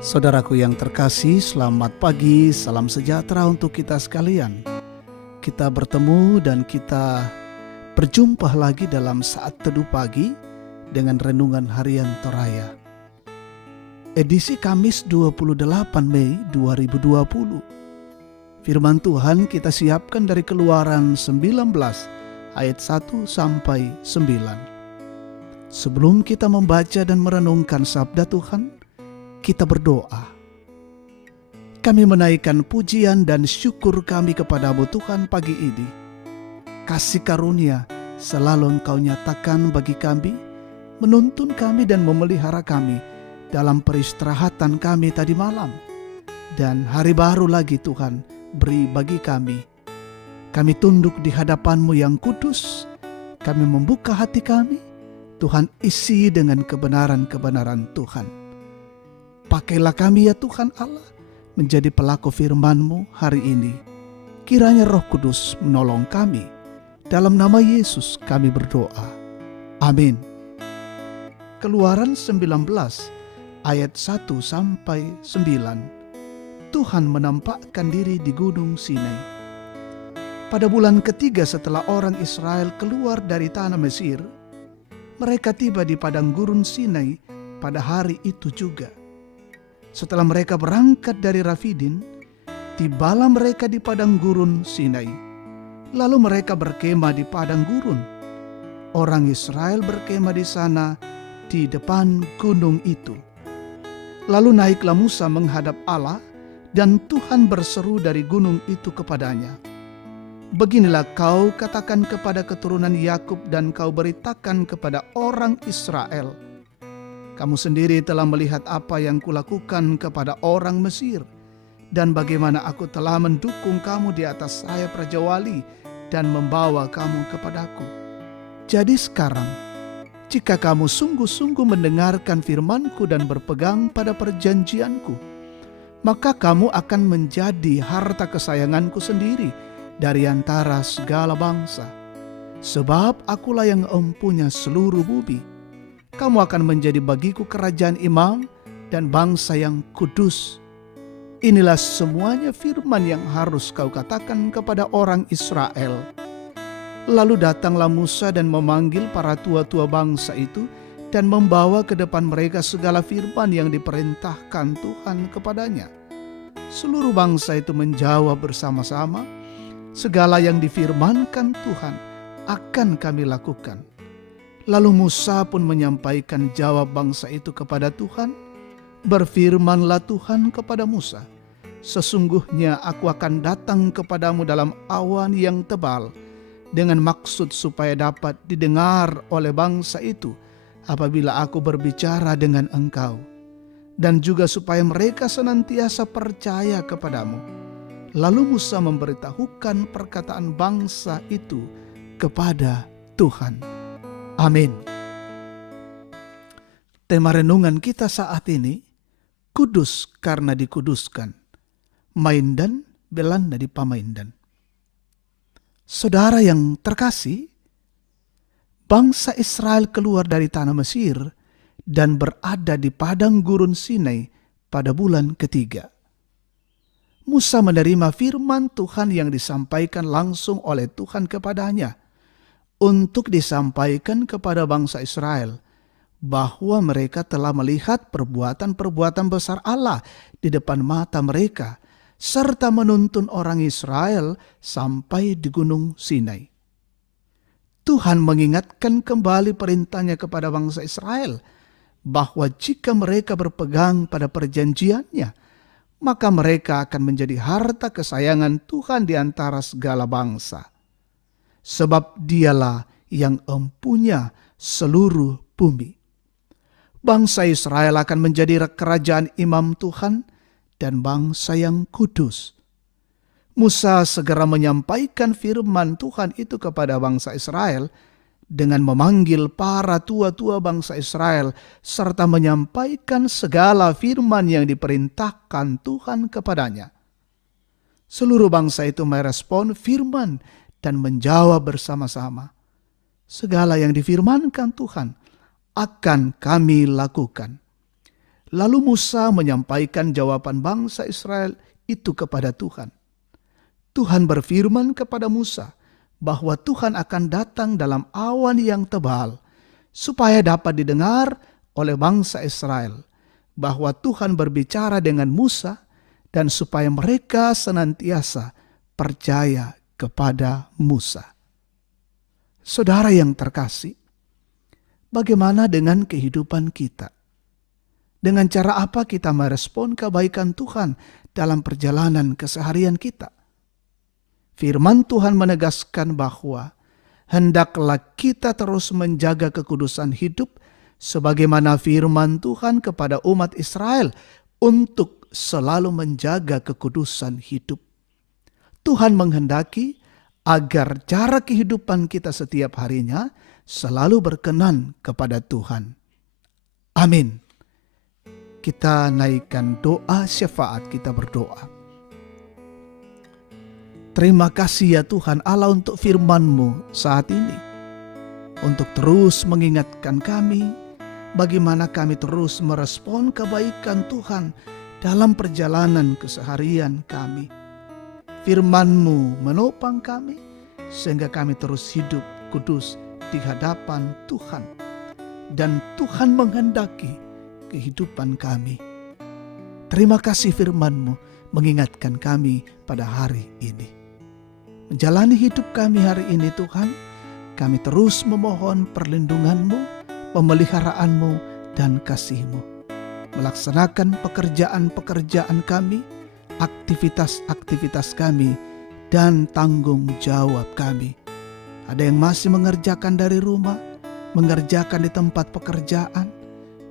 Saudaraku yang terkasih, selamat pagi, salam sejahtera untuk kita sekalian. Kita bertemu dan kita berjumpa lagi dalam saat teduh pagi dengan renungan harian Toraya. Edisi Kamis 28 Mei 2020. Firman Tuhan kita siapkan dari Keluaran 19 ayat 1 sampai 9. Sebelum kita membaca dan merenungkan sabda Tuhan, kita berdoa. Kami menaikkan pujian dan syukur kami kepadamu Tuhan pagi ini. Kasih karunia selalu Engkau nyatakan bagi kami, menuntun kami dan memelihara kami dalam peristirahatan kami tadi malam. Dan hari baru lagi Tuhan beri bagi kami. Kami tunduk di hadapan-Mu yang kudus. Kami membuka hati kami. Tuhan isi dengan kebenaran-kebenaran Tuhan. Pakailah kami ya Tuhan Allah menjadi pelaku firman-Mu hari ini. Kiranya Roh Kudus menolong kami. Dalam nama Yesus kami berdoa. Amin. Keluaran 19 ayat 1 sampai 9. Tuhan menampakkan diri di Gunung Sinai. Pada bulan ketiga setelah orang Israel keluar dari tanah Mesir, mereka tiba di padang gurun Sinai pada hari itu juga. Setelah mereka berangkat dari Rafidin, tibalah mereka di padang gurun Sinai. Lalu mereka berkemah di padang gurun. Orang Israel berkemah di sana di depan gunung itu. Lalu naiklah Musa menghadap Allah, dan Tuhan berseru dari gunung itu kepadanya. Beginilah kau katakan kepada keturunan Yakub dan kau beritakan kepada orang Israel. Kamu sendiri telah melihat apa yang kulakukan kepada orang Mesir, dan bagaimana aku telah mendukung kamu di atas sayap Raja Wali dan membawa kamu kepadaku. Jadi sekarang, jika kamu sungguh-sungguh mendengarkan firman-Ku dan berpegang pada perjanjian-Ku, maka kamu akan menjadi harta kesayangan-Ku sendiri dari antara segala bangsa. Sebab akulah yang empunya seluruh bumi. Kamu akan menjadi bagiku kerajaan imam dan bangsa yang kudus. Inilah semuanya firman yang harus kau katakan kepada orang Israel. Lalu datanglah Musa dan memanggil para tua-tua bangsa itu dan membawa ke depan mereka segala firman yang diperintahkan Tuhan kepadanya. Seluruh bangsa itu menjawab bersama-sama, segala yang difirmankan Tuhan akan kami lakukan. Lalu Musa pun menyampaikan jawab bangsa itu kepada Tuhan. Berfirmanlah Tuhan kepada Musa, sesungguhnya aku akan datang kepadamu dalam awan yang tebal, dengan maksud supaya dapat didengar oleh bangsa itu apabila aku berbicara dengan engkau, dan juga supaya mereka senantiasa percaya kepadamu. Lalu Musa memberitahukan perkataan bangsa itu kepada Tuhan. Amin. Tema renungan kita saat ini, kudus karena dikuduskan. Maindan belanda di pamaindan. Saudara yang terkasih, bangsa Israel keluar dari tanah Mesir dan berada di padang gurun Sinai pada bulan ketiga. Musa menerima firman Tuhan yang disampaikan langsung oleh Tuhan kepadanya untuk disampaikan kepada bangsa Israel bahwa mereka telah melihat perbuatan-perbuatan besar Allah di depan mata mereka, serta menuntun orang Israel sampai di Gunung Sinai. Tuhan mengingatkan kembali perintahnya kepada bangsa Israel bahwa jika mereka berpegang pada perjanjiannya, maka mereka akan menjadi harta kesayangan Tuhan di antara segala bangsa. Sebab dialah yang empunya seluruh bumi. Bangsa Israel akan menjadi kerajaan imam Tuhan dan bangsa yang kudus. Musa segera menyampaikan firman Tuhan itu kepada bangsa Israel dengan memanggil para tua-tua bangsa Israel serta menyampaikan segala firman yang diperintahkan Tuhan kepadanya. Seluruh bangsa itu merespon firman dan menjawab bersama-sama, segala yang difirmankan Tuhan akan kami lakukan. Lalu Musa menyampaikan jawaban bangsa Israel itu kepada Tuhan. Tuhan berfirman kepada Musa bahwa Tuhan akan datang dalam awan yang tebal supaya dapat didengar oleh bangsa Israel bahwa Tuhan berbicara dengan Musa dan supaya mereka senantiasa percaya kepada Musa. Saudara yang terkasih, bagaimana dengan kehidupan kita? Dengan cara apa kita merespon kebaikan Tuhan dalam perjalanan keseharian kita? Firman Tuhan menegaskan bahwa hendaklah kita terus menjaga kekudusan hidup sebagaimana firman Tuhan kepada umat Israel untuk selalu menjaga kekudusan hidup. Tuhan menghendaki agar cara kehidupan kita setiap harinya selalu berkenan kepada Tuhan. Amin. Kita naikkan doa syafaat, kita berdoa. Terima kasih ya Tuhan Allah untuk firman-Mu saat ini. Untuk terus mengingatkan kami bagaimana kami terus merespon kebaikan Tuhan dalam perjalanan keseharian kami. Firman-Mu menopang kami sehingga kami terus hidup kudus di hadapan Tuhan. Dan Tuhan menghendaki kehidupan kami. Terima kasih firman-Mu mengingatkan kami pada hari ini. Menjalani hidup kami hari ini Tuhan, kami terus memohon perlindungan-Mu, pemeliharaan-Mu, dan kasih-Mu. Melaksanakan pekerjaan-pekerjaan kami, aktivitas-aktivitas kami, dan tanggung jawab kami. Ada yang masih mengerjakan dari rumah, mengerjakan di tempat pekerjaan,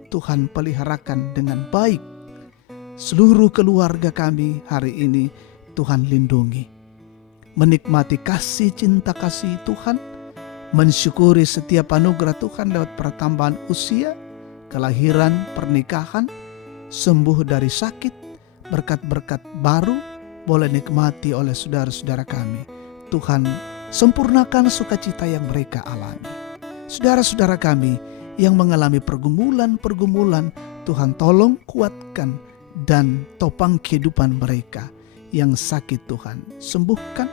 Tuhan peliharakan dengan baik. Seluruh keluarga kami hari ini Tuhan lindungi. Menikmati kasih cinta kasih Tuhan, mensyukuri setiap anugerah Tuhan lewat pertambahan usia, kelahiran, pernikahan, sembuh dari sakit, berkat-berkat baru boleh nikmati oleh saudara-saudara kami. Tuhan sempurnakan sukacita yang mereka alami. Saudara-saudara kami yang mengalami pergumulan-pergumulan, Tuhan tolong kuatkan dan topang kehidupan mereka. Yang sakit Tuhan sembuhkan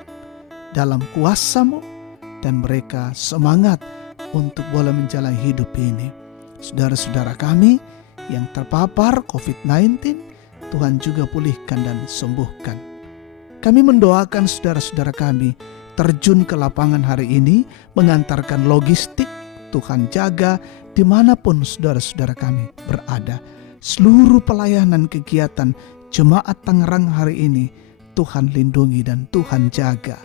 dalam kuasa-Mu, dan mereka semangat untuk boleh menjalani hidup ini. Saudara-saudara kami yang terpapar COVID-19, Tuhan juga pulihkan dan sembuhkan. Kami mendoakan saudara-saudara kami terjun ke lapangan hari ini, mengantarkan logistik. Tuhan jaga dimanapun saudara-saudara kami berada. Seluruh pelayanan kegiatan Jemaat Tangerang hari ini Tuhan lindungi dan Tuhan jaga.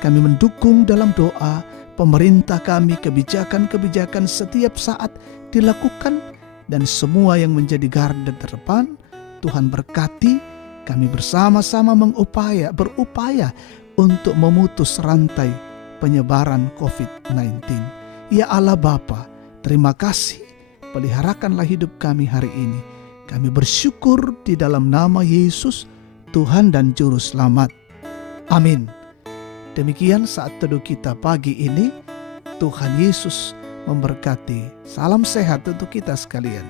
Kami mendukung dalam doa pemerintah kami, kebijakan-kebijakan setiap saat dilakukan, dan semua yang menjadi garda terdepan Tuhan berkati. Kami bersama-sama berupaya untuk memutus rantai penyebaran COVID-19. Ya Allah Bapa, terima kasih, peliharakanlah hidup kami hari ini. Kami bersyukur di dalam nama Yesus, Tuhan dan Juru Selamat. Amin. Demikian saat teduh kita pagi ini. Tuhan Yesus memberkati. Salam sehat untuk kita sekalian.